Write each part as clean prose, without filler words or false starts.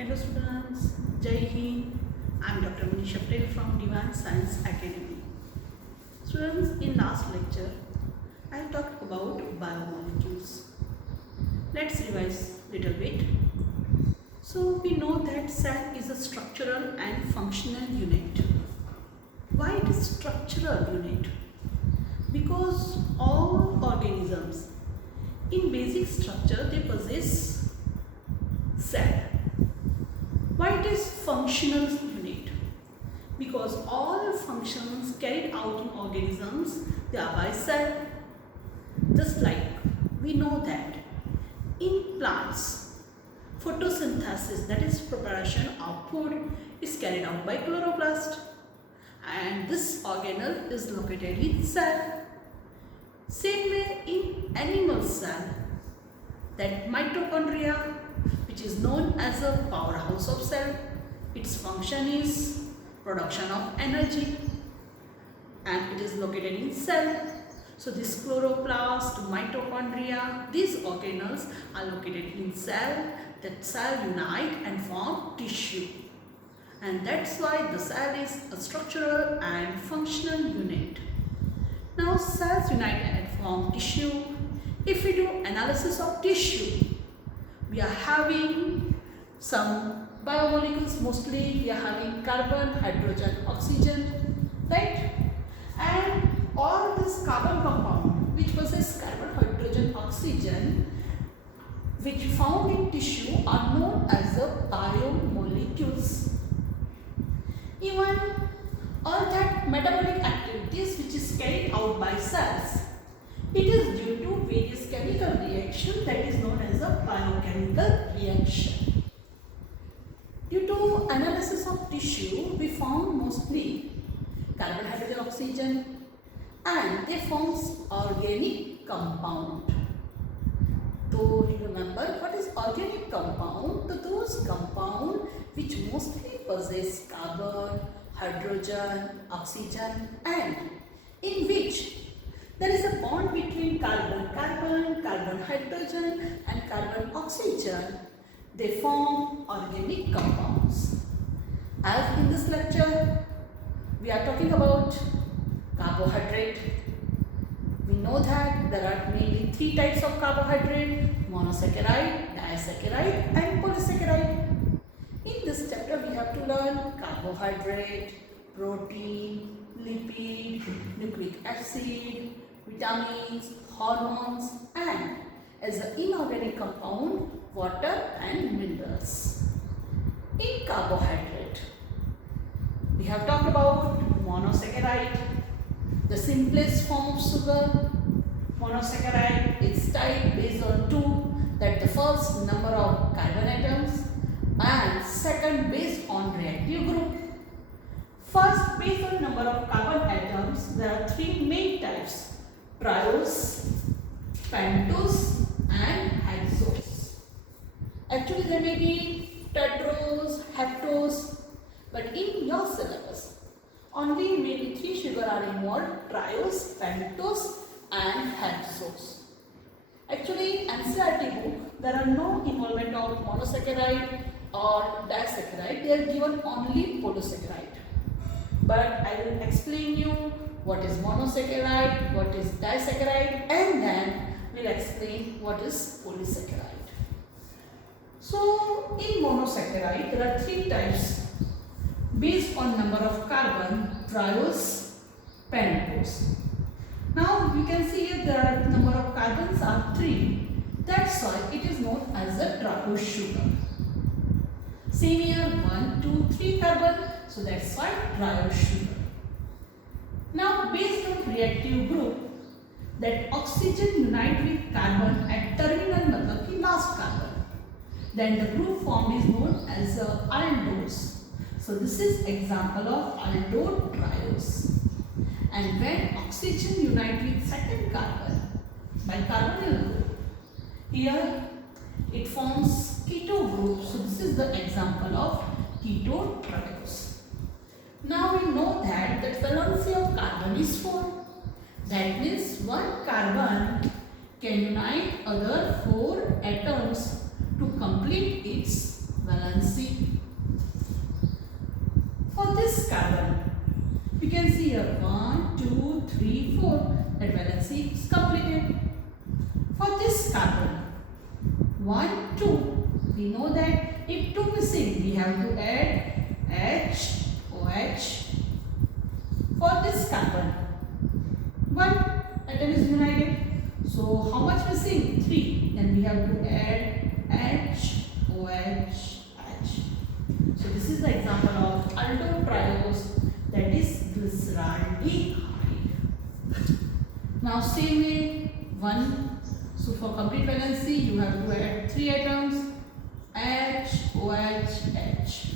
Hello students, Jai Hind. I am Dr. MANISHA Patel from Divine Science Academy. Students, in last lecture, I talked about biomolecules. Let's revise little bit. So we know that cell is a structural and functional unit. Why it is structural unit? Because all organisms in basic structure they possess cell. Why it is functional unit? Because all functions carried out in organisms they are by cell. Just like we know that in plants, photosynthesis, that is preparation of food, is carried out by chloroplast, and this organelle is located in cell. Same way in animal cell, that mitochondria, which is known as a powerhouse of cell, its function is production of energy and it is located in cell. So this chloroplast, mitochondria, these organelles are located in cell. That cell unite and form tissue, and that's why the cell is a structural and functional unit. Now cells unite and form tissue. If we do analysis of tissue, we are having some biomolecules, mostly we are having carbon, hydrogen, oxygen, right? And all this carbon compound which possess carbon, hydrogen, oxygen, which found in tissue are known as the biomolecules. Even all that metabolic activities which is carried out by cells, it is due to various chemical reaction that is known as a biochemical reaction. Due to analysis of tissue, we found mostly carbon, hydrogen, oxygen, and they forms organic compound. To remember what is organic compound, to those compound which mostly possess carbon, hydrogen, oxygen, and in which there is a bond between carbon-carbon, carbon-hydrogen and carbon-oxygen. They form organic compounds. As in this lecture, we are talking about carbohydrate. We know that there are mainly three types of carbohydrate: monosaccharide, disaccharide and polysaccharide. In this chapter, we have to learn carbohydrate, protein, lipid, nucleic acid, vitamins, hormones, and as an inorganic compound, water and minerals. In carbohydrate, we have talked about monosaccharide, the simplest form of sugar. Monosaccharide is type based on two, that the first number of carbon atoms and second based on reactive group. First, based on number of carbon atoms, there are three main types: triose, pentose and hexose. Actually, there may be tetrose, heptose, but in your syllabus, only mainly three sugar are involved: triose, pentose and hexose. Actually, NCERT book, there are no involvement of monosaccharide or disaccharide. They are given only polysaccharide. But I will explain you what is monosaccharide, what is disaccharide, and then we'll explain what is polysaccharide. So in monosaccharide, there are three types based on number of carbon: triose, pentose. Now you can see here there are number of carbons are 3. That's why it is known as a triose sugar. Same here, 1, 2, 3 carbon. So that's why triose sugar. Now based on reactive group, that oxygen unite with carbon at terminal, matlab ki last carbon. Then the group formed is known as aldose. So this is example of aldose triose. And when oxygen unite with second carbon by carbonyl group, here it forms keto group. So this is the example of keto triose. Now we know that the valency of carbon is 4. That means one carbon can unite other 4 atoms to complete its valency valency is completed. For this carbon, 1, 2, we know that if 2 missing, we have to add H, OH. For this carbon, 1 atom is united. So how much missing? 3. Then we have to add H, OH, H. So this is the example of aldotriose, that is glyceraldehyde. Now same way 1. So for complete valency you have to add 3 atoms, H, OH, H.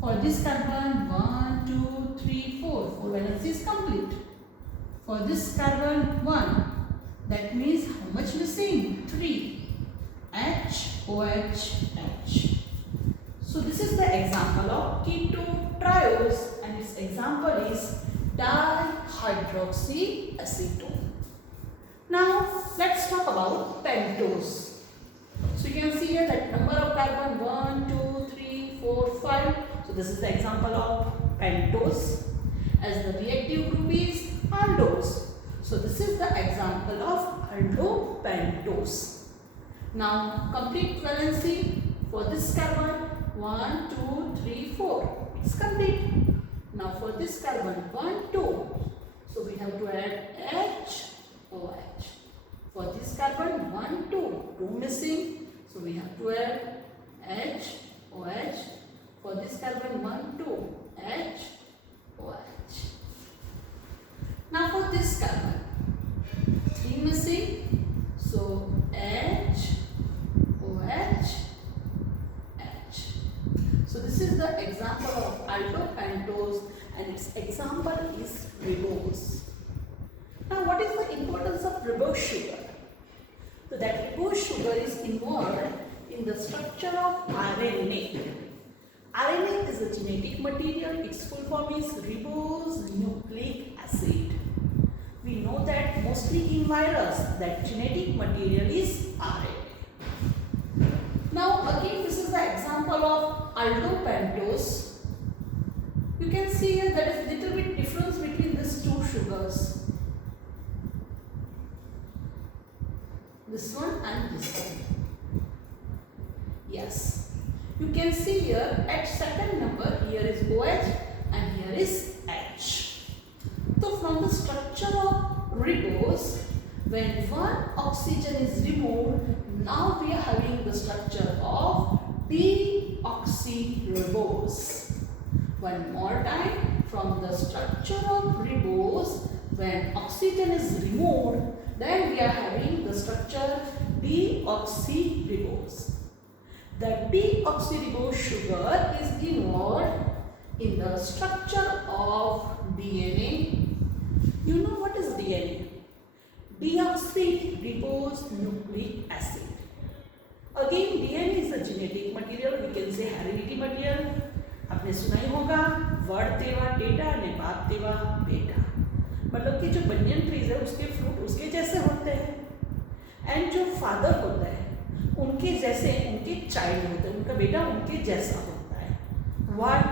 For this carbon 1, 2, 3, 4. 4 valency is complete. For this carbon 1. That means how much missing? 3. H, OH, H. So this is the example of ketotriose and its example is dihydroxyacetone. Now let's talk about pentose. So you can see here that number of carbon 1, 2, 3, 4, 5. So this is the example of pentose. As the reactive group is aldose. So this is the example of aldopentose. Now complete valency for this carbon 1, 2, 3, 4. It's complete. Now for this carbon 1, 2. So we have to add H, OH. For this carbon 1, 2. 2 missing. So we have to add H, OH. For this carbon 1, 2. H, OH. Now for this carbon 3 missing. So H, OH, H. So this is the example of aldopentose and its example is ribose. Now what is the importance of ribose sugar? So that ribose sugar is involved in the structure of RNA. RNA is a genetic material. Its full form is ribose nucleic acid. We know that mostly in virus that genetic material is RNA. Now again this is the example of aldopentose. You can see here there is little bit difference between these two sugars. This one and this one. Yes. You can see here at second number here is OH and here is H. So from the structure of ribose, when one oxygen is removed, now we are having the structure of deoxyribose. One more time, from the structure of ribose, when oxygen is removed, then we are having the structure deoxyribose. The deoxyribose sugar is involved in the structure of DNA. You know what is DNA? Deoxyribose nucleic acid. Again, DNA is a genetic material. We can say hereditary material. आपने सुना ही होगा word तेवा टेटा ने बाप तेवा बेटा. मतलब कि जो बनियन ट्रीज है उसके फ्रूट उसके जैसे होते हैं एंड जो फादर होता है उनके जैसे उनके चाइल्ड होते हैं, उनका बेटा उनके जैसा होता है. What?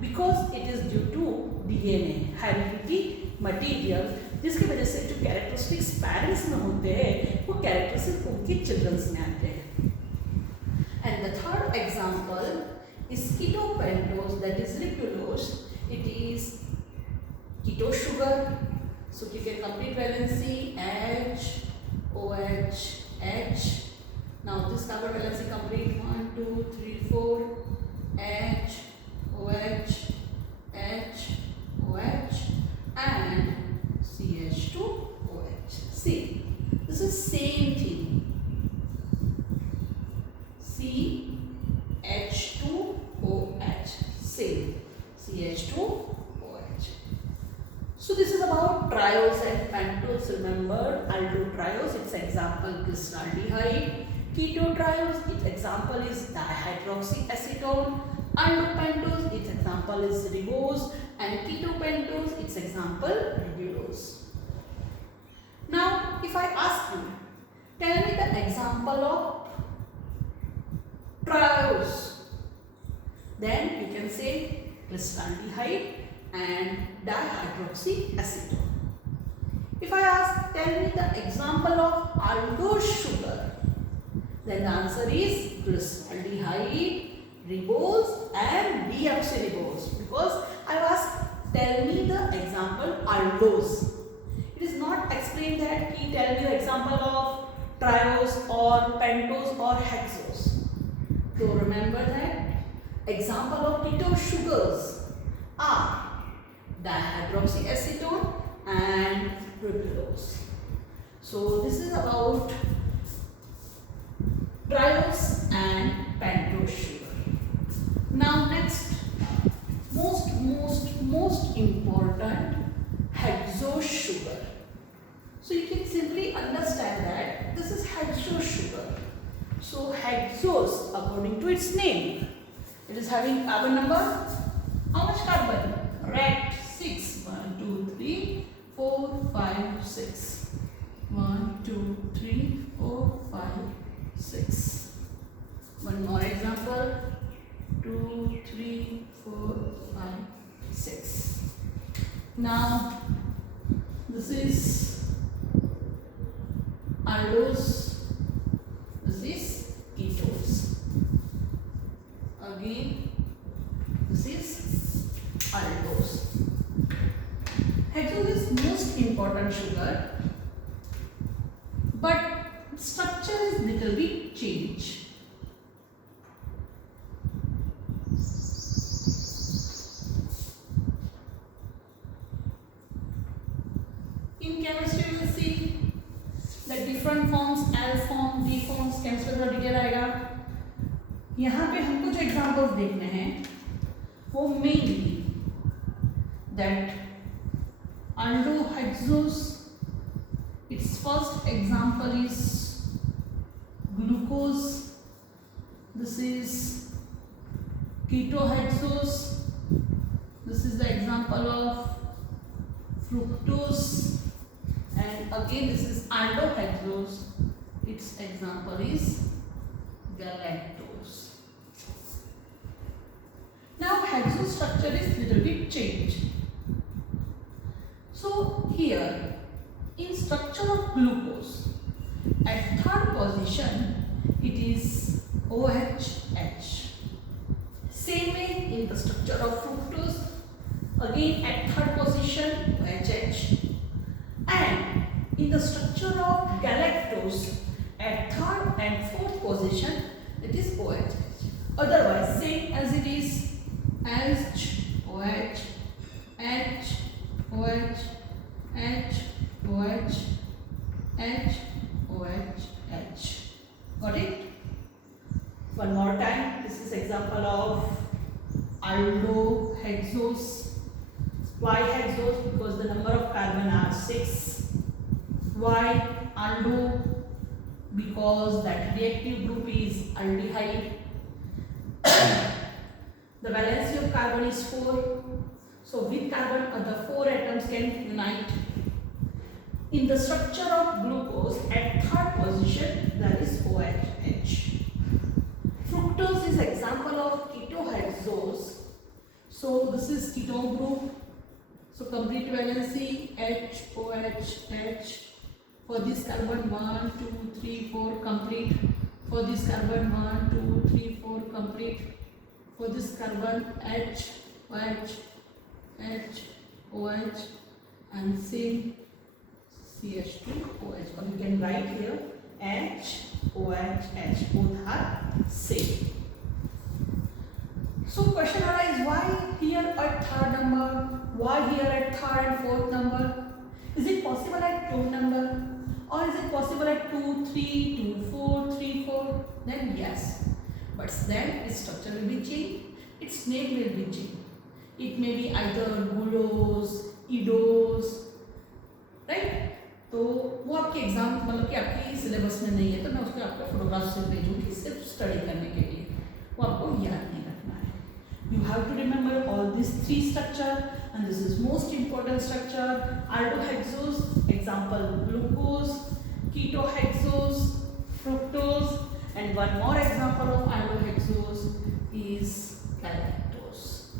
Because it is due to DNA heredity material, जिसकी वजह से जो कैरेक्टरिस्टिक्स पेरेंट्स में होते हैं वो कैरेक्टरिस्टिक्स उनके चिल्ड्रंस में आते हैं. And the third example is ketopentose, that is ribulose. It is keto sugar. So you can complete valency H, OH, H. Now this carbon valency complete 1, 2, 3, 4 H, OH, H, OH and CH2OH. See, this is same thing. CH2OH, same CH2OH. So this is about triose and pentose. Remember, aldotriose, its example glyceraldehyde. Ketotriose, its example is dihydroxyacetone. Aldopentose, its example is ribose, and ketopentose, its example ribulose. Now, if I ask you, tell me the example of triose, then you can say glyceraldehyde and dihydroxyacetone. If I ask, tell me the example of aldose sugar, then the answer is glyceraldehyde, ribose and deoxyribose. Because I asked, tell me the example aldose. It is not explained that he tell me the example of triose or pentose or hexose. So remember that example of keto sugars are dihydroxyacetone and ribulose. So this is about triose and pentose sugar. Now next, most important, hexose sugar. So you can simply understand that this is hexose sugar. So hexose, according to its name, it is having carbon number. How much carbon? Correct. 6. 1, 2, 3, 4, 5, 6. 1, 2, 3, 4, 5, 6. One more example. 2, 3, 4, 5, 6. Now this is aldose. This is ketose. Again, this is aldose. Hexose is most important sugar, but structure is little bit changed. In chemistry, you will see the different forms, L form, D forms, chemistry का detail आएगा. यहाँ पे हमको जो examples देखने हैं वो mainly that aldohexose, its first example is glucose. This is ketohexose. This is the example of fructose. And again this is aldohexose. Its example is galactose. Now hexose structure is little bit changed. So here in structure of glucose, at third position it is OH. Same way in the structure of fructose, again at third position OH. And in the structure of galactose, at third and fourth position it is OH. Otherwise same as it is H, OH, H, OH, H, OH, H, OH, H. Got it? One more time. This is example of aldohexose. Why hexose? Because the number of carbon are 6. Why aldo? Because that reactive group is aldehyde. The valency of carbon is 4. So with carbon, the 4 atoms can unite. In the structure of glucose, at third position, there is OH. Fructose is example of ketohexose. So this is ketone group. So complete valency H, OH, H. For this carbon 1, 2, 3, 4 complete. For this carbon 1, 2, 3, 4 complete. For this carbon H, OH, H, OH and same CH2OH. Or you can write here H, OH, H. Both are same. So question arises, why here at third number? Why here at third and fourth number? Is it possible at 2 number? Or is it possible at 2, 3, 2, 4, 3, 4? Then yes. But then its structure will be changed. Its name will be changed. It may be either gulose, idose, right? तो वो आपके exam मतलब कि आपकी syllabus में नहीं है तो मैं उसको आपको फोटोग्राफ से भेजूँगी सिर्फ स्टडी करने के लिए. वो आपको याद नहीं रखना है. You have to remember all these 3 structure and this is most important structure. Aldohexose, example glucose, ketohexose, fructose, and one more example of aldohexose is galactose.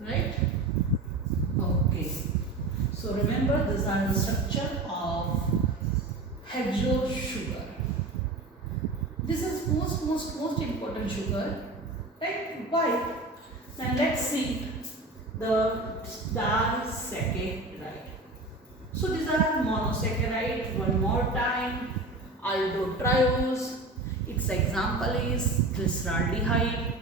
Right? Okay. So remember most important sugar, right? Why? Then let's see the disaccharide. So these are monosaccharide. One more time, aldose. Its example is glyceraldehyde.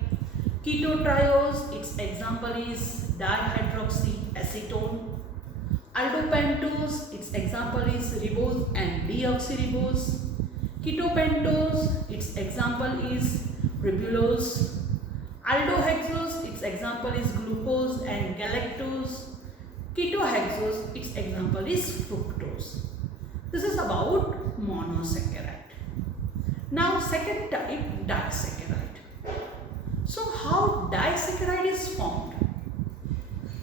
Ketotriose. Its example is dihydroxyacetone. Aldopentose, its example is ribose and deoxyribose. Ketopentose, its example is ribulose. Aldohexose, its example is glucose and galactose. Ketohexose, its example is fructose. This is about monosaccharide. Now second type, disaccharide. So how disaccharide is formed?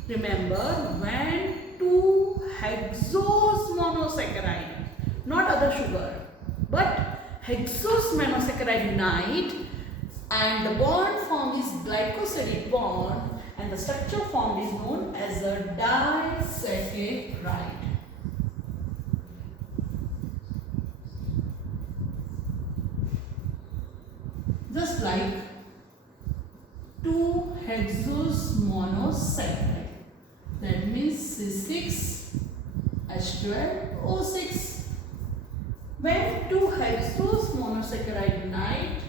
Remember, when two hexose monosaccharide, not other sugar, but hexose monosaccharide unite, and the bond formed is glycosidic bond, and the structure formed is known as a disaccharide. Just like two hexose monosaccharide. That means C6H12O6. When two hexose monosaccharide unite,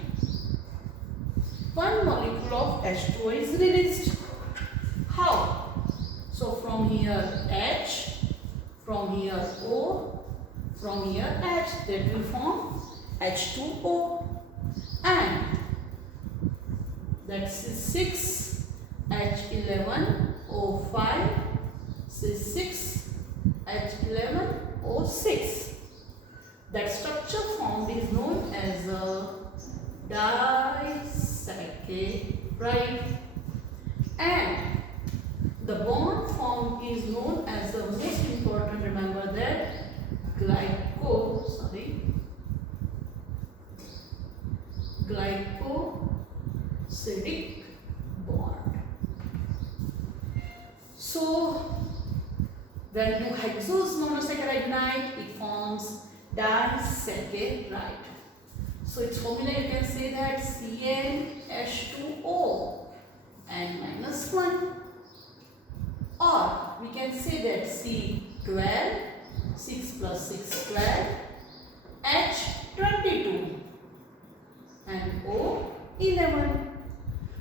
one molecule of H2O is released. How? So from here H, from here O, from here H, that will form H2O, and that's C6H11O5, C6H11O6. That structure formed is known as a disaccharide, and the bond formed is known as the most important, remember that, glycosidic bond. So when two hexose monosaccharide unite, it forms disaccharide. So its formula, you can say that CnH2O and -1, or we can say that C12, 6 plus 6, 12, H22 and O11.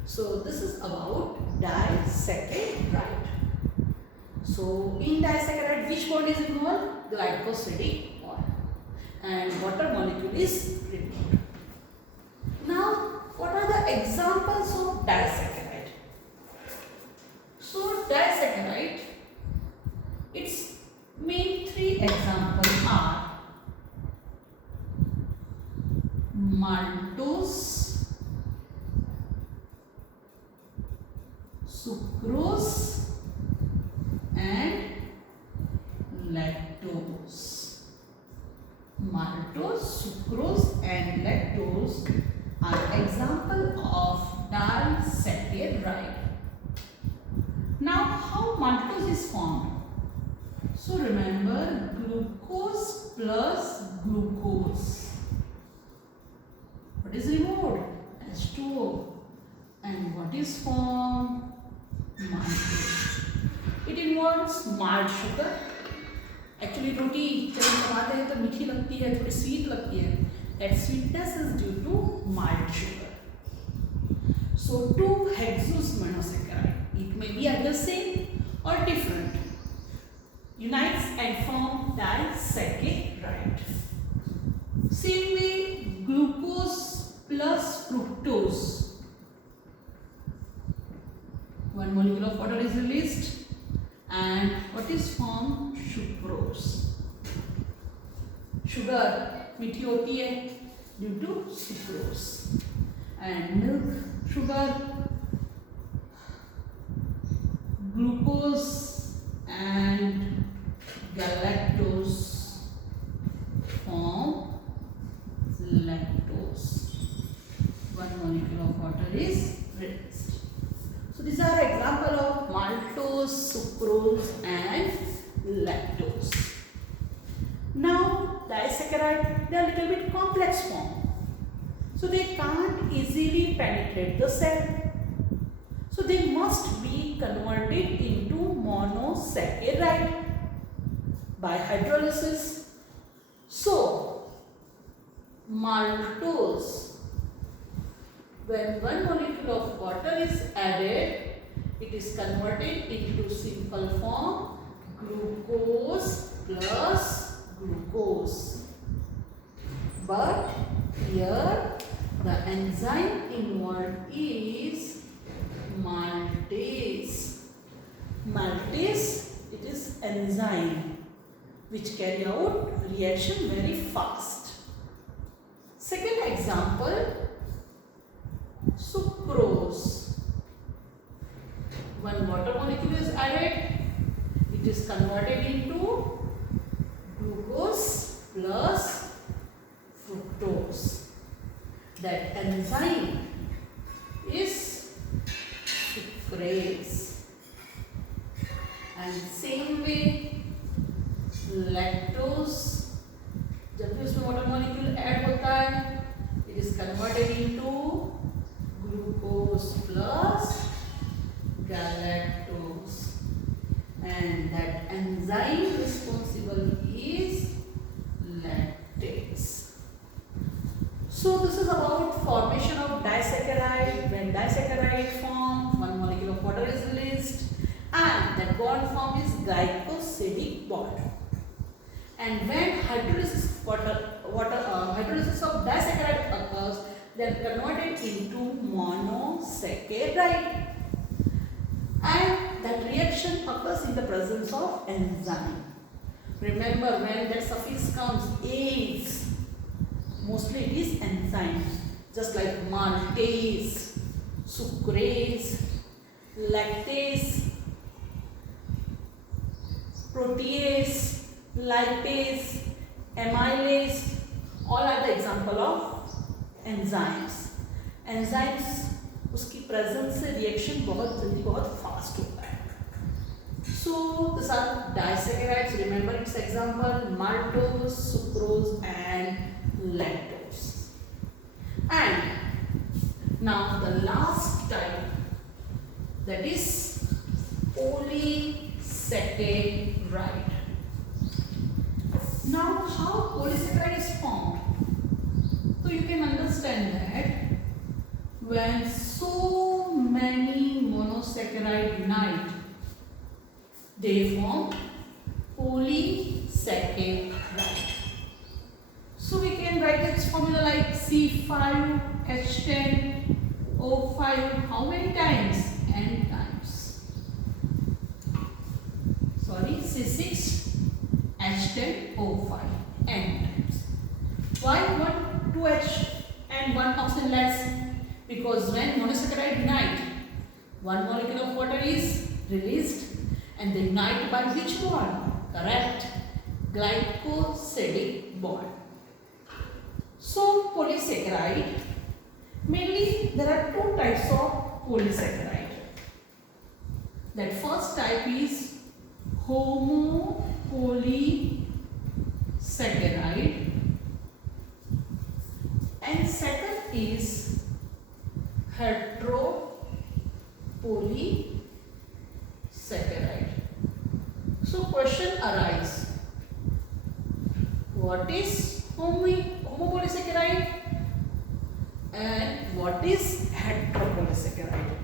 So this is about disaccharide. So in disaccharide, which bond is involved? Glycosidic bond, and water molecule is removed. Now, what are the examples of disaccharide? So disaccharide, its main three examples are maltose, sucrose and lactose. Maltose, sucrose and lactose are example of disaccharide. Now, how maltose is formed? So remember, glucose plus glucose. What is removed? H2O. And what is formed? Maltose. It involves malt sugar. Actually, रोटी जब हम बनाते हैं तो मीठी लगती है, थोड़ी sweet लगती है. That sweetness is due to malt sugar. So two hexose monosaccharide, it may be either same or different, unites and form disaccharide. Same way, glucose plus fructose. One molecule of water is released, and what is formed? Sucrose. Sugar मीठी होती है due to sucrose, and milk sugar, glucose and galactose form lactose. One molecule of water is released. So these are example of maltose, sucrose and lactose. Now disaccharide, they are little bit complex form. So so they can't easily penetrate the cell. So they must be converted into monosaccharide by hydrolysis. So maltose, when one molecule of water is added, it is converted into simple form glucose plus glucose. But here the enzyme involved is maltase. Maltase, it is enzyme which carry out reaction very fast. Second example, sucrose. One water molecule is added, it is converted into glucose plus fructose. That enzyme is sucrase. And same way lactose, जब भी उसमें water molecule add होता है, it is converted into glucose plus galactose, and that enzyme responsible is lactase. So this is about formation of disaccharide. When disaccharide form, one molecule of water is released, and that bond form is glycosidic bond. And when hydrolysis of disaccharide occurs, they are converted into monosaccharide. And that reaction occurs in the presence of enzyme. Remember, when that suffix comes ase, mostly it is enzymes, just like maltase, sucrase, lactase, protease, lipase, amylase, all are the example of enzymes. Enzymes, उसकी presence से reaction बहुत जल्दी बहुत fast होता है. So these are disaccharides. Remember its example: maltose, sucrose, and lactose. And now the last type, that is polysaccharide. Now how polysaccharide is formed? So you can understand that when so many monosaccharide unite, they form polysaccharide. So we can write its formula like C5H10O5. How many times? N times. Sorry, C6H10O5. N times. Why 2H and 1 oxygen less? Because when monosaccharide unite, one molecule of water is released, and they unite by which bond? Correct, glycosidic bond. So polysaccharide, mainly there are two types of polysaccharide. That first type is homopolysaccharide, and second is heteropolysaccharide. So question arises, what is homopolysaccharide and what is heteropolysaccharide?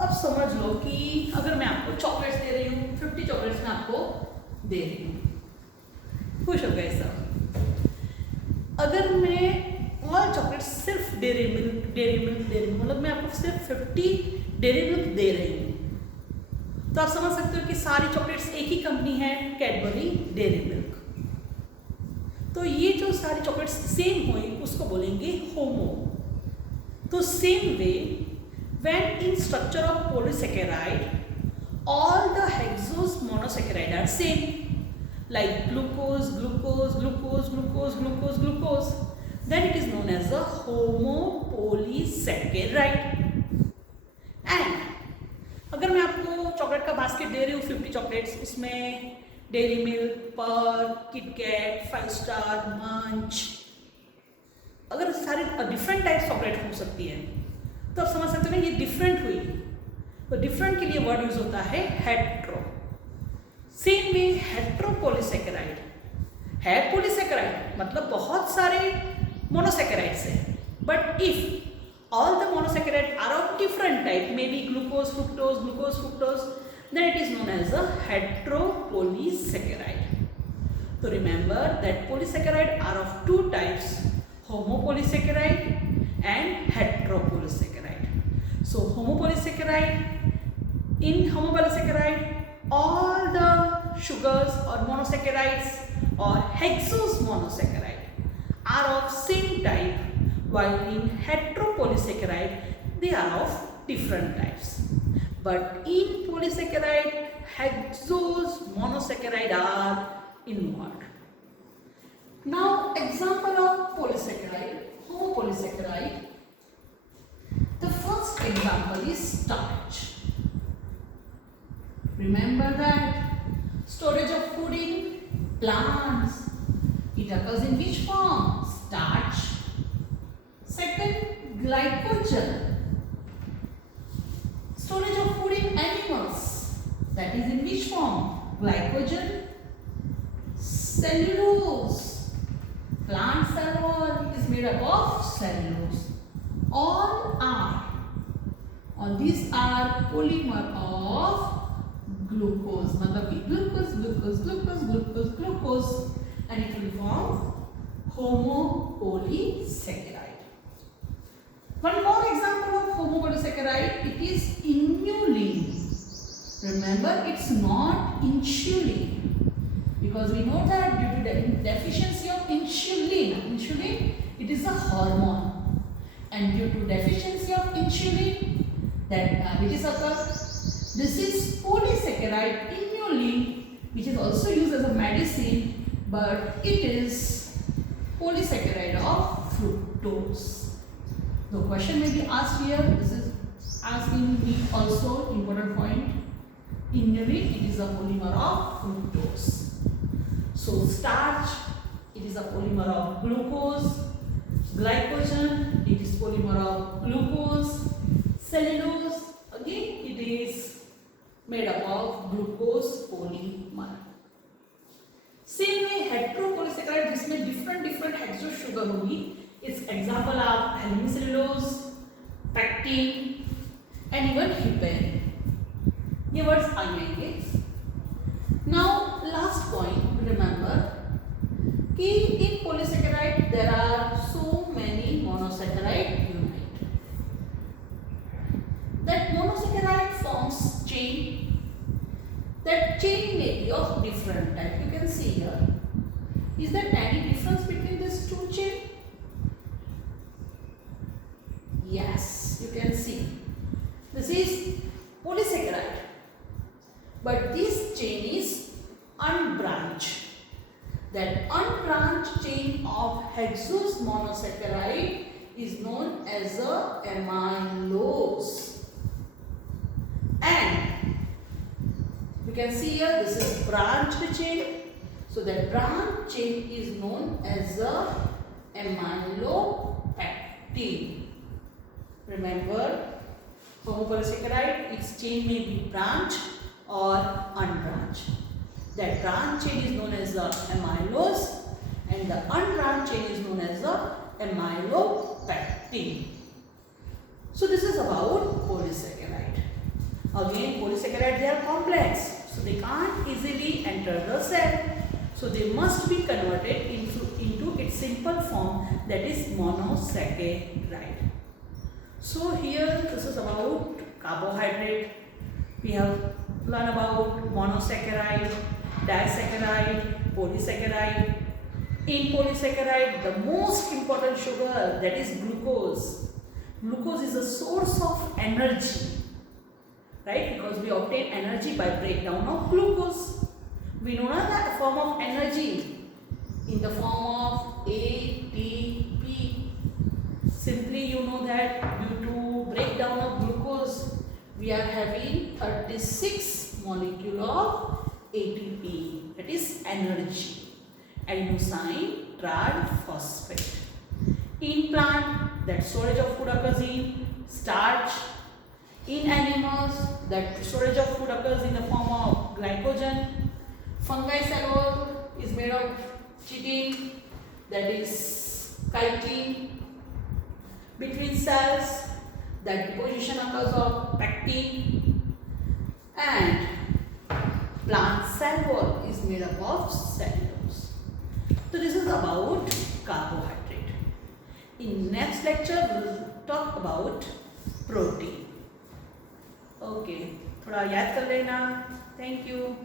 अब समझ लो कि अगर मैं आपको chocolates दे रही हूँ, 50 chocolates मैं आपको दे रही हूँ, खुश हो गए सब. अगर मैं ऑल चॉकलेट्स सिर्फ डेयरी मिल्क दे रही हूँ, मतलब मैं आपको सिर्फ 50 डेयरी मिल्क दे रही हूँ, तो आप समझ सकते हो कि सारी चॉकलेट्स एक ही कंपनी है, कैडबरी डेयरी मिल्क. तो ये जो सारी चॉकलेट्स सेम हुई उसको बोलेंगे होमो. तो same way when in structure of polysaccharide all the hexose monosaccharide are same, like glucose, glucose, glucose, glucose, glucose, glucose, then it is known as a homopolysaccharide. And अगर मैं आपको चॉकलेट का basket दे रही हूँ 50 चॉकलेट्स, उसमें dairy milk, perk, KitKat, 5 star, munch, सारे different types chocolate हो सकती है, तो आप समझ सकते हो ना ये डिफरेंट हुई। तो डिफरेंट के लिए वर्ड यूज होता है हेट्रो। सेम वे हेट्रोपोलिसेकेराइड है, पोलिसेकेराइड मतलब बहुत सारे मोनोसेकेराइड्स है, but if all the monosaccharide are of different type, may be glucose fructose, then it is known as a heteropolysaccharide. So remember that polysaccharide are of two types, homopolysaccharide and heteropolysaccharide. So in homopolysaccharide all the sugars or monosaccharides or hexose monosaccharide are of same type, while in heteropolysaccharide they are of different types. But in polysaccharide, hexose monosaccharide are involved. Now, example of polysaccharide, homopolysaccharide. The first example is starch. Remember that storage of food in plants. It occurs in which form? Starch. Second, glycogen. Storage of food in animals, that is in which form? Glycogen. Cellulose. Plant cell is made up of cellulose. All these are polymer of glucose. मतलब कि glucose and it will form homopolysaccharide. One more example of homopolysaccharide, it is inulin. Remember, it's not insulin, because we know that due to the deficiency of insulin, it is a hormone, and due to deficiency of insulin, that diabetes occurs. This is polysaccharide inulin, which is also used as a medicine, but it is polysaccharide of fructose. The question may be asked here, this is asking me also important point. Inulin, it is a polymer of fructose. So starch, it is a polymer of glucose. Glycogen, it is polymer of glucose. Cellulose, again it is made up of glucose polymer. Same way heteropolysaccharide, जिसमें different hexose sugar होगी. Its example are aluminocellulose, pectin and even heparin. ये words आएंगे. Now last point, remember कि in polysaccharide there are so many monosaccharide unit. That monosaccharide forms chain. That chain may be of different type. You can see here. Is there any difference between these two chains? Yes, you can see. This is polysaccharide, but this chain is unbranched. That unbranched chain of hexose monosaccharide is known as a amylose. And you can see here this is branched chain. So that branched chain is known as a amylopectin. Remember, homopolysaccharide, its chain may be branched or unbranched. That branched chain is known as the amylose and the unbranched chain is known as the amylopectin. So this is about polysaccharide. Again, polysaccharide, they are complex, so they can't easily enter the cell. So they must be converted into its simple form, that is monosaccharide. So here this is about carbohydrate. We have learned about monosaccharide, disaccharide, polysaccharide. In polysaccharide, the most important sugar, that is glucose. Glucose is a source of energy, right? Because we obtain energy by breakdown of glucose. We know that form of energy in the form of ATP. Simply you know that due to breakdown of glucose, we are having 36 molecule of ATP, that is energy. Adenosine triphosphate. In plant, that storage of food occurs in starch. In animals, that storage of food occurs in the form of glycogen. Fungi cell wall is made of chitin, that is chitin. Between cells, that deposition occurs of pectin. And plant cell wall is made up of cellulose. So this is about carbohydrate. In next lecture, we will talk about protein. Okay, थोड़ा याद कर लेना. Thank you.